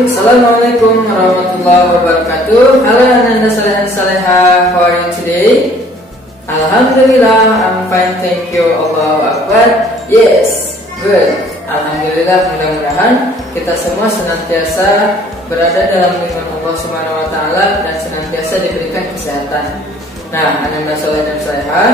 Assalamualaikum warahmatullahi wabarakatuh. Halo anak-anak saleh salehah, how are you today? Alhamdulillah, I'm fine, thank you. Allahu Akbar. Yes, good. Alhamdulillah, mudah-mudahan kita semua senantiasa berada dalam lindungan Allah Subhanahu wa taala dan senantiasa diberikan kesehatan. Nah, anak-anak saleh dan salehah,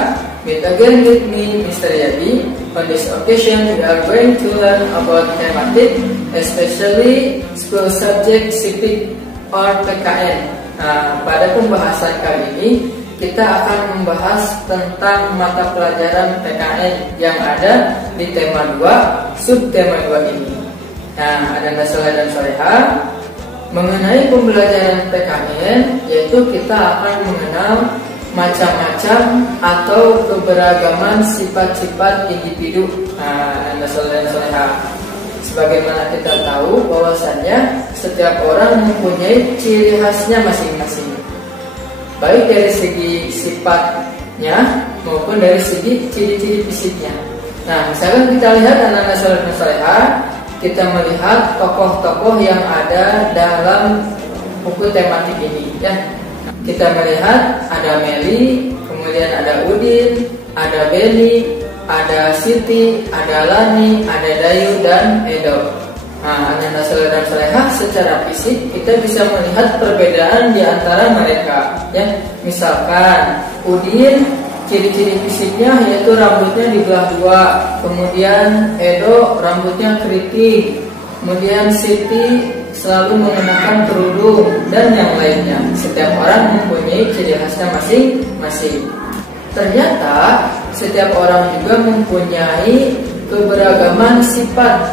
meet again with me, Mr. Yadi. On this occasion, we are going to learn about thematic, especially school subject CIPIK or PKN. Nah, pada pembahasan kali ini, kita akan membahas tentang mata pelajaran PKN yang ada di tema 2, subtema 2 ini. Nah, anak-anak saleh dan salehah, mengenai pembelajaran PKN, yaitu kita akan mengenal macam-macam atau keberagaman sifat-sifat individu. Anda dan soleha, sebagaimana kita tahu bahwasannya setiap orang mempunyai ciri khasnya masing-masing, baik dari segi sifatnya maupun dari segi ciri-ciri fisiknya. Nah, misalkan kita lihat anak-anak dan soleha, kita melihat tokoh-tokoh yang ada dalam buku tematik ini, ya. Kita melihat ada Meli, kemudian ada Udin, ada Beni, ada Siti, ada Lani, ada Dayu, dan Edo. Nah, anak-anak saleh dan salehah, secara fisik kita bisa melihat perbedaan di antara mereka, ya. Misalkan Udin, ciri-ciri fisiknya yaitu rambutnya dibelah dua, kemudian Edo rambutnya keriting, kemudian Siti selalu mengenakan kerudung, dan yang lainnya. Setiap orang mempunyai ciri khasnya masing-masing. Ternyata setiap orang juga mempunyai keberagaman sifat,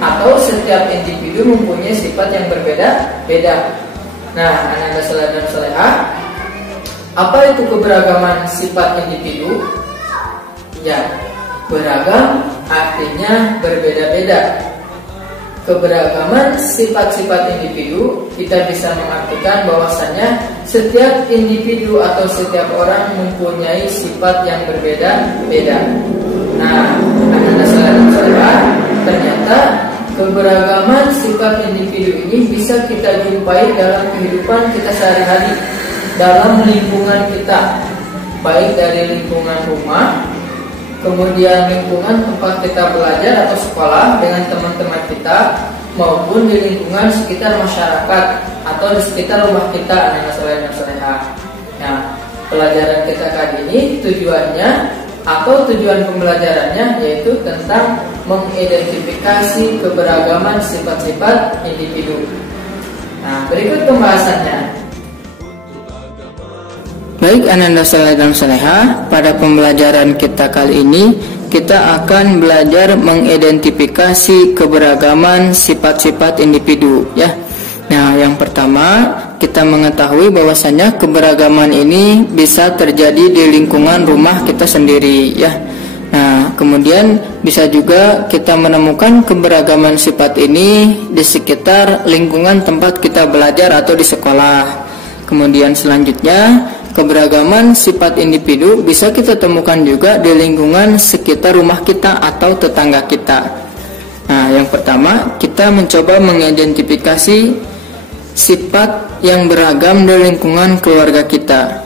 atau setiap individu mempunyai sifat yang berbeda-beda. Nah, anak-anak saleh dan salehah, apa itu keberagaman sifat individu? Ya, beragam artinya berbeda-beda. Keberagaman sifat-sifat individu kita bisa mengartikan bahwasannya setiap individu atau setiap orang mempunyai sifat yang berbeda-beda. Nah, anak-anak saleh, ternyata keberagaman sifat individu ini bisa kita jumpai dalam kehidupan kita sehari-hari, dalam lingkungan kita, baik dari lingkungan rumah, kemudian lingkungan tempat kita belajar atau sekolah dengan teman-teman kita, maupun di lingkungan sekitar masyarakat atau di sekitar rumah kita, anak-anak saleh dan salehah. Nah, pelajaran kita kali ini tujuannya atau tujuan pembelajarannya yaitu tentang mengidentifikasi keberagaman sifat-sifat individu. Nah, berikut pembahasannya. Baik anak-anak saleh dan salehah, pada pembelajaran kita kali ini kita akan belajar mengidentifikasi keberagaman sifat-sifat individu, ya. Nah, yang pertama kita mengetahui bahwasanya keberagaman ini bisa terjadi di lingkungan rumah kita sendiri, ya. Nah, kemudian bisa juga kita menemukan keberagaman sifat ini di sekitar lingkungan tempat kita belajar atau di sekolah. Kemudian selanjutnya, keberagaman sifat individu bisa kita temukan juga di lingkungan sekitar rumah kita atau tetangga kita. Nah, yang pertama kita mencoba mengidentifikasi sifat yang beragam di lingkungan keluarga kita.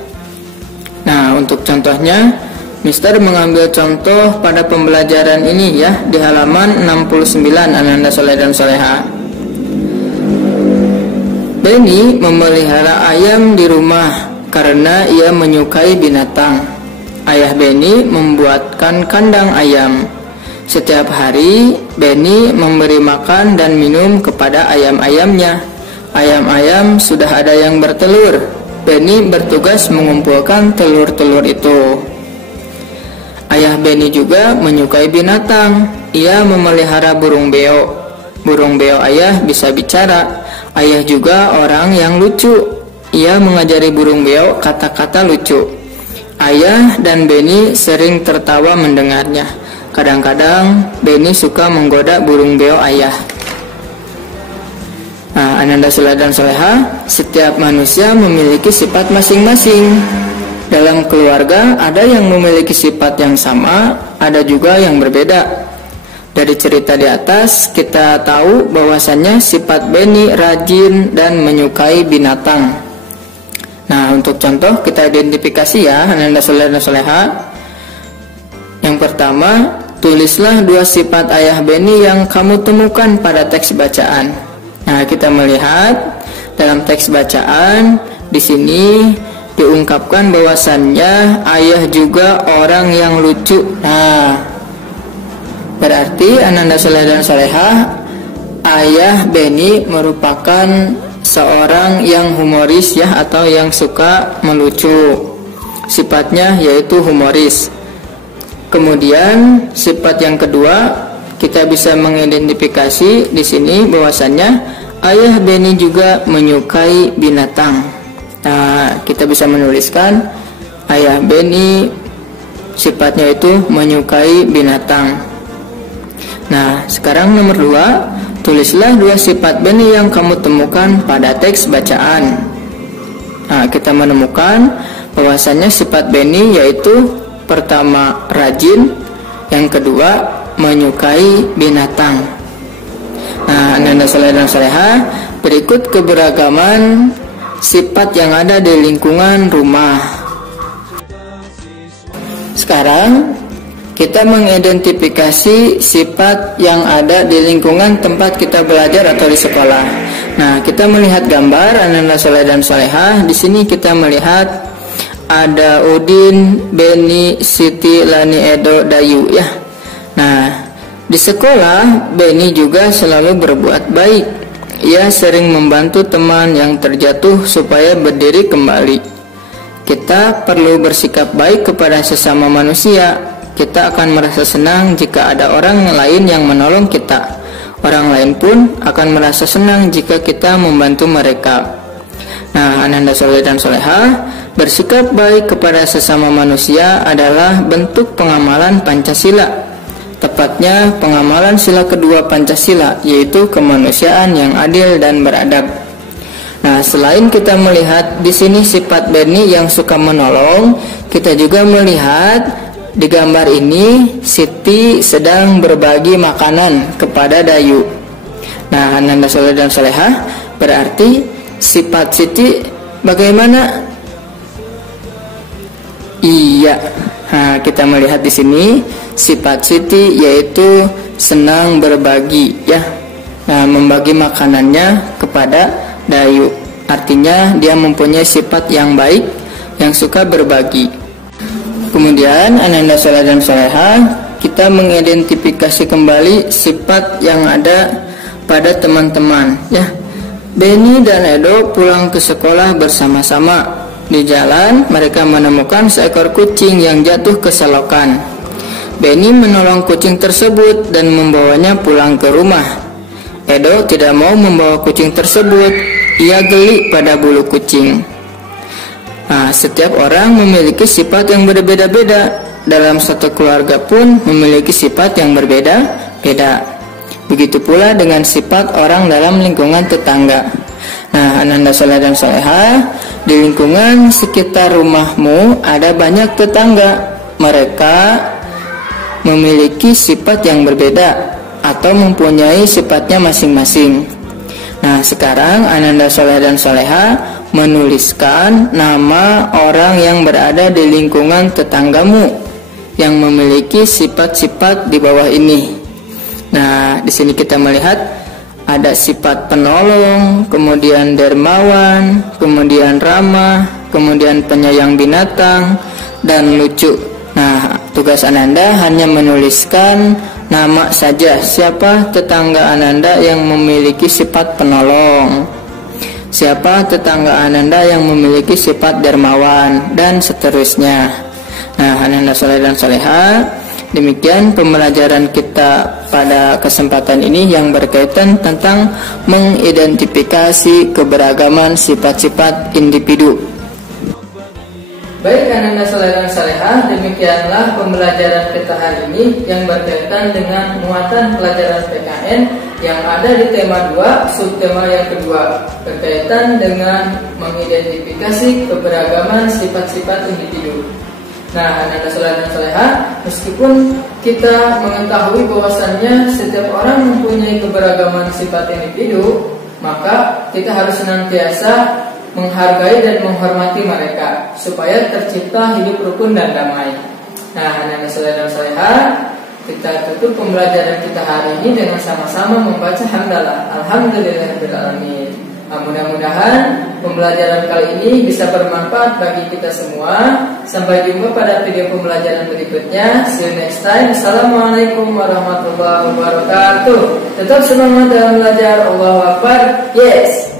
Nah, untuk contohnya, Mister mengambil contoh pada pembelajaran ini, ya, di halaman 69 anak-anak saleh dan salehah. Beni memelihara ayam di rumah karena ia menyukai binatang. Ayah Beni membuatkan kandang ayam. Setiap hari Beni memberi makan dan minum kepada ayam-ayamnya. Ayam-ayam sudah ada yang bertelur. Beni bertugas mengumpulkan telur-telur itu. Ayah Beni juga menyukai binatang. Ia memelihara burung beo. Burung beo ayah bisa bicara. Ayah juga orang yang lucu. Ia mengajari burung beo kata-kata lucu. Ayah dan Beni sering tertawa mendengarnya. Kadang-kadang Beni suka menggoda burung beo ayah. Nah, anak-anak saleh dan salehah, setiap manusia memiliki sifat masing-masing. Dalam keluarga ada yang memiliki sifat yang sama, ada juga yang berbeda. Dari cerita di atas kita tahu bahwasannya sifat Beni rajin dan menyukai binatang. Nah, untuk contoh kita identifikasi ya anak-anak soleh dan soleha. Yang pertama, tulislah 2 sifat ayah Beni yang kamu temukan pada teks bacaan. Nah, kita melihat dalam teks bacaan di sini diungkapkan bahwasannya ayah juga orang yang lucu. Nah, berarti anak-anak soleh dan solehah, ayah Beni merupakan seorang yang humoris ya, atau yang suka melucu. Sifatnya yaitu humoris. Kemudian sifat yang kedua, kita bisa mengidentifikasi di sini bahwasannya ayah Beni juga menyukai binatang. Nah, kita bisa menuliskan ayah Beni sifatnya itu menyukai binatang. Nah, sekarang nomor 2, tulislah 2 sifat Beni yang kamu temukan pada teks bacaan. Nah, kita menemukan bahwasannya sifat Beni yaitu pertama rajin, yang kedua menyukai binatang. Nah, anak-anak soleh dan solehah, berikut keberagaman sifat yang ada di lingkungan rumah. Sekarang kita mengidentifikasi sifat yang ada di lingkungan tempat kita belajar atau di sekolah. Nah, kita melihat gambar anak-anak soleh dan solehah. Di sini kita melihat ada Udin, Beni, Siti, Lani, Edo, Dayu ya. Nah, di sekolah Beni juga selalu berbuat baik. Ia sering membantu teman yang terjatuh supaya berdiri kembali. Kita perlu bersikap baik kepada sesama manusia. Kita akan merasa senang jika ada orang lain yang menolong kita. Orang lain pun akan merasa senang jika kita membantu mereka. Nah, anak-anak soleh dan solehah, bersikap baik kepada sesama manusia adalah bentuk pengamalan Pancasila. Tepatnya pengamalan sila kedua Pancasila, yaitu kemanusiaan yang adil dan beradab. Nah, selain kita melihat di sini sifat Beni yang suka menolong, kita juga melihat di gambar ini Siti sedang berbagi makanan kepada Dayu. Nah, anak-anak soleh dan solehah, berarti sifat Siti bagaimana? Iya. Nah, kita melihat di sini sifat Siti yaitu senang berbagi ya. Nah, membagi makanannya kepada Dayu. Artinya dia mempunyai sifat yang baik, yang suka berbagi. Kemudian anak-anak soleh dan solehah, kita mengidentifikasi kembali sifat yang ada pada teman-teman ya. Beni dan Edo pulang ke sekolah bersama-sama. Di jalan mereka menemukan seekor kucing yang jatuh ke selokan. Beni menolong kucing tersebut dan membawanya pulang ke rumah. Edo tidak mau membawa kucing tersebut. Ia geli pada bulu kucing. Nah, setiap orang memiliki sifat yang berbeda-beda. Dalam satu keluarga pun memiliki sifat yang berbeda-beda. Begitu pula dengan sifat orang dalam lingkungan tetangga. Nah, anak-anak soleh dan solehah, di lingkungan sekitar rumahmu ada banyak tetangga. Mereka memiliki sifat yang berbeda atau mempunyai sifatnya masing-masing. Nah, sekarang anak-anak soleh dan solehah menuliskan nama orang yang berada di lingkungan tetanggamu yang memiliki sifat-sifat di bawah ini. Nah, di sini kita melihat ada sifat penolong, kemudian dermawan, kemudian ramah, kemudian penyayang binatang, dan lucu. Nah, tugas Ananda hanya menuliskan nama saja. Siapa tetangga Ananda yang memiliki sifat penolong, siapa tetangga Ananda yang memiliki sifat dermawan, dan seterusnya. Nah, anak-anak soleh dan solehah, demikian pembelajaran kita pada kesempatan ini yang berkaitan tentang mengidentifikasi keberagaman sifat-sifat individu. Baik anak-anak soleh dan solehah, demikianlah pembelajaran kita hari ini yang berkaitan dengan muatan pelajaran PKN yang ada di tema 2, subtema yang kedua, berkaitan dengan mengidentifikasi keberagaman sifat-sifat individu. Nah, anak-anak soleh dan soleha, meskipun kita mengetahui bahwasannya setiap orang mempunyai keberagaman sifat individu, maka kita harus senantiasa menghargai dan menghormati mereka supaya tercipta hidup rukun dan damai. Nah, anak-anak soleh dan soleha, kita tutup pembelajaran kita hari ini dengan sama-sama membaca hamdalah. Alhamdulillahirabbil alamin. Mudah-mudahan pembelajaran kali ini bisa bermanfaat bagi kita semua. Sampai jumpa pada video pembelajaran berikutnya. See you next time. Assalamualaikum warahmatullahi wabarakatuh. Tetap semangat dalam belajar. Allahu Akbar. Yes.